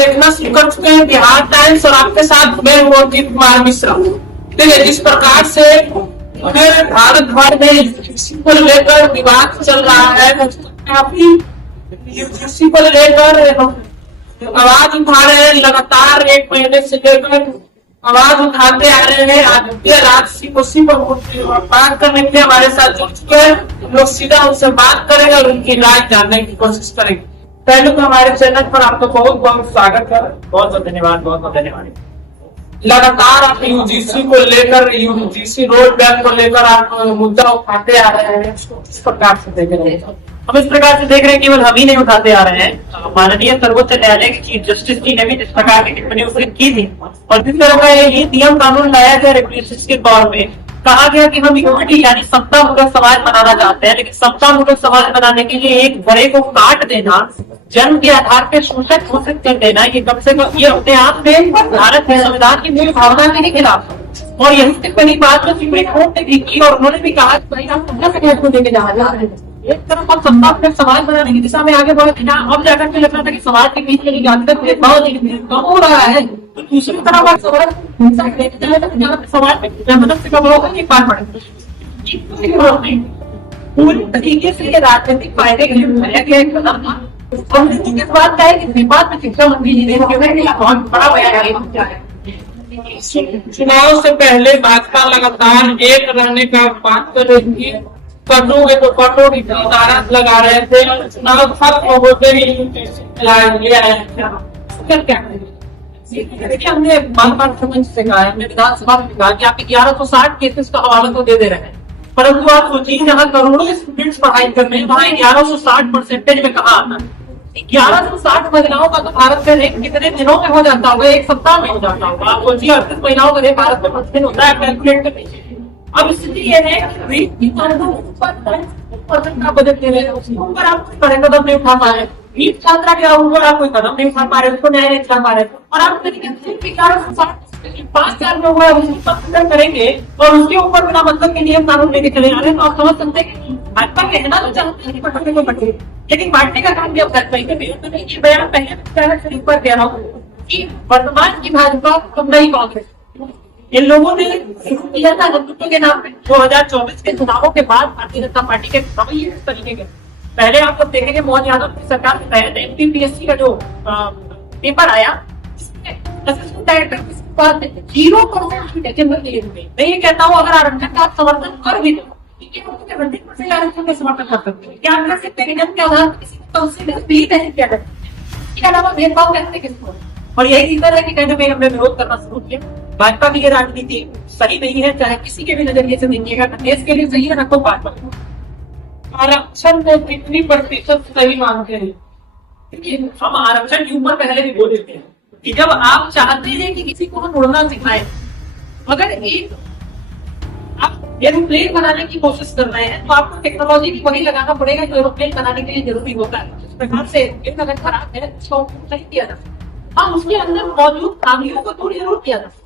देखना शुरू कर चुके हैं बिहार टाइम्स और आपके साथ मैं हूँ अंकित कुमार मिश्रा। ठीक है, जिस प्रकार से भारत भर में यूजीसी को लेकर विवाद चल रहा है, काफी यूजीसी को लेकर आवाज उठा रहे हैं। लगातार 1 महीने से लेकर आवाज उठाते आ रहे हैं। आदित्य राज सिंह उसी पर बात करने के लिए हमारे साथ जुड़ चुके हैं। हम लोग सीधा उनसे बात करेंगे और उनकी राय जानने की कोशिश करेंगे। पहले तो हमारे चैनल पर आपका बहुत बहुत स्वागत है। बहुत बहुत धन्यवाद, बहुत बहुत धन्यवाद। लगातार आप यूजीसी को लेकर, यूजीसी रोड मैप को लेकर आप मुद्दा उठाते आ रहे हैं, इस प्रकार से देख रहे हैं। हम इस प्रकार से देख रहे हैं, केवल हम ही नहीं उठाते आ रहे हैं, माननीय सर्वोच्च न्यायालय की चीफ जस्टिस जी ने भी इस प्रकार की टिप्पणी उस दिन की थी। और जिस तरह का ये नियम कानून लाया गया रेगुलेशंस के दौर में, कहा गया कि हम यूनिटी यानी समता मूलक समाज बनाना चाहते हैं, लेकिन समता मूलक समाज बनाने के लिए एक बड़े को काट देना, जन्म के आधार पर शोषक घोषित कर देना, ये कम से कम ये अपने आप में भारत के संविधान की मूल भावना के खिलाफ। और यही टिप्पणी बाद में सुप्रीम कोर्ट ने भी की और उन्होंने भी कहा कि भाई हम लेके जा रहे हैं, एक तरफ हम समता मूलक समाज बनाने की दिशा में आगे बढ़ रहे हैं। अब जाकर के लगता था कि समाज के बीच में जातिगत भेदभाव कम हो रहा है, तो दूसरी तरफ समाज में से कम होगा ये बात बढ़ेगी। पूरी तरीके से ये राजनीतिक फायदे के लिए उठाया गया एक कदम था। और इस बात का है कि विवाद में शिक्षा मंत्री जी ने बहुत बड़ा बयान। चुनाव से पहले भाजपा लगातार एक रहने का बात कर रही थी, कटोगे तो कटोगी की नारा लगा रहे थे। चुनाव खत्म होते ही देखिए, हमने बार बार समझ से कहा है, हमने विधानसभा में कहा कि आप 1160 केसेस का हवाला तो दे दे रहे हैं, परंतु आप सोचिए जहाँ करोड़ों स्टूडेंट्स पढ़ाई कर रहे हैं वहाँ 1160% में कहा आता है। 1160 महिलाओं का तो भारत में रेप कितने दिनों में हो जाता होगा? एक सप्ताह में हो जाता होगा। आप सोचिए 38 महिलाओं का रेप भारत में 5 दिन होता है, कैलकुलेट कर लीजिए। अब स्थिति यह है कि का बजट दे रहे हैं, उसके ऊपर आप कोई कदम नहीं उठा पा रहे। नीट छात्रा के ऊपर आप कोई कदम नहीं उठा पा रहे, उसको न्याय नहीं दिला पा रहे, और आप तरीके से 5,000 में हुआ उसको करेंगे और उसके ऊपर बिना मतलब के नियम कानून लेके चले जा रहे हैं। तो आप समझ सकते हैं कि भाजपा कहना तो चाहते हैं पटने को पटे, लेकिन बांटने का काम भी अब तक नहीं कर रही है। ये बयान पहले ऊपर कह रहा हूँ कि वर्तमान की भाजपा कब नहीं कांग्रेस, इन लोगों ने शुरू किया था हिंदुत्व के नाम पे 2024 के चुनावों के बाद भारतीय जनता पार्टी के चुनाव ये इस तरीके के। पहले आप लोग देखेंगे मोहन यादव की सरकार के तहत एमपीपीएससी का जो पेपर आया, 0% मैं ये कहता हूँ अगर आरक्षण का आप समर्थन कर भी दो, आरक्षण का समर्थन कर सकते हैं क्या? कर सकते हैं जब क्या इसके अलावा भेदभाव कहते किसको? और यही रीजन है कि कहने में हमने विरोध करना शुरू किया। भाजपा की ये राजनीति सही नहीं है, चाहे किसी के भी नजरिए से देखिएगा, देश के लिए सही है, रखो भाजपा। आरक्षण को कितनी प्रतिशत सही मानते हैं? हम आरक्षण के ऊपर पहले भी बोल देते हैं कि जब आप चाहते हैं कि किसी को हम उड़ना सिखाए, अगर एक आप एरोप्लेन बनाने की कोशिश कर रहे हैं तो आपको टेक्नोलॉजी भी वही लगाना पड़ेगा जो एरोप्लेन बनाने के लिए जरूरी होता है। इस प्रकार से अगर खराब है उसको सही किया जा सकता है। हाँ, उसके अंदर मौजूद खामियों को दूर जरूर किया जा सकता है।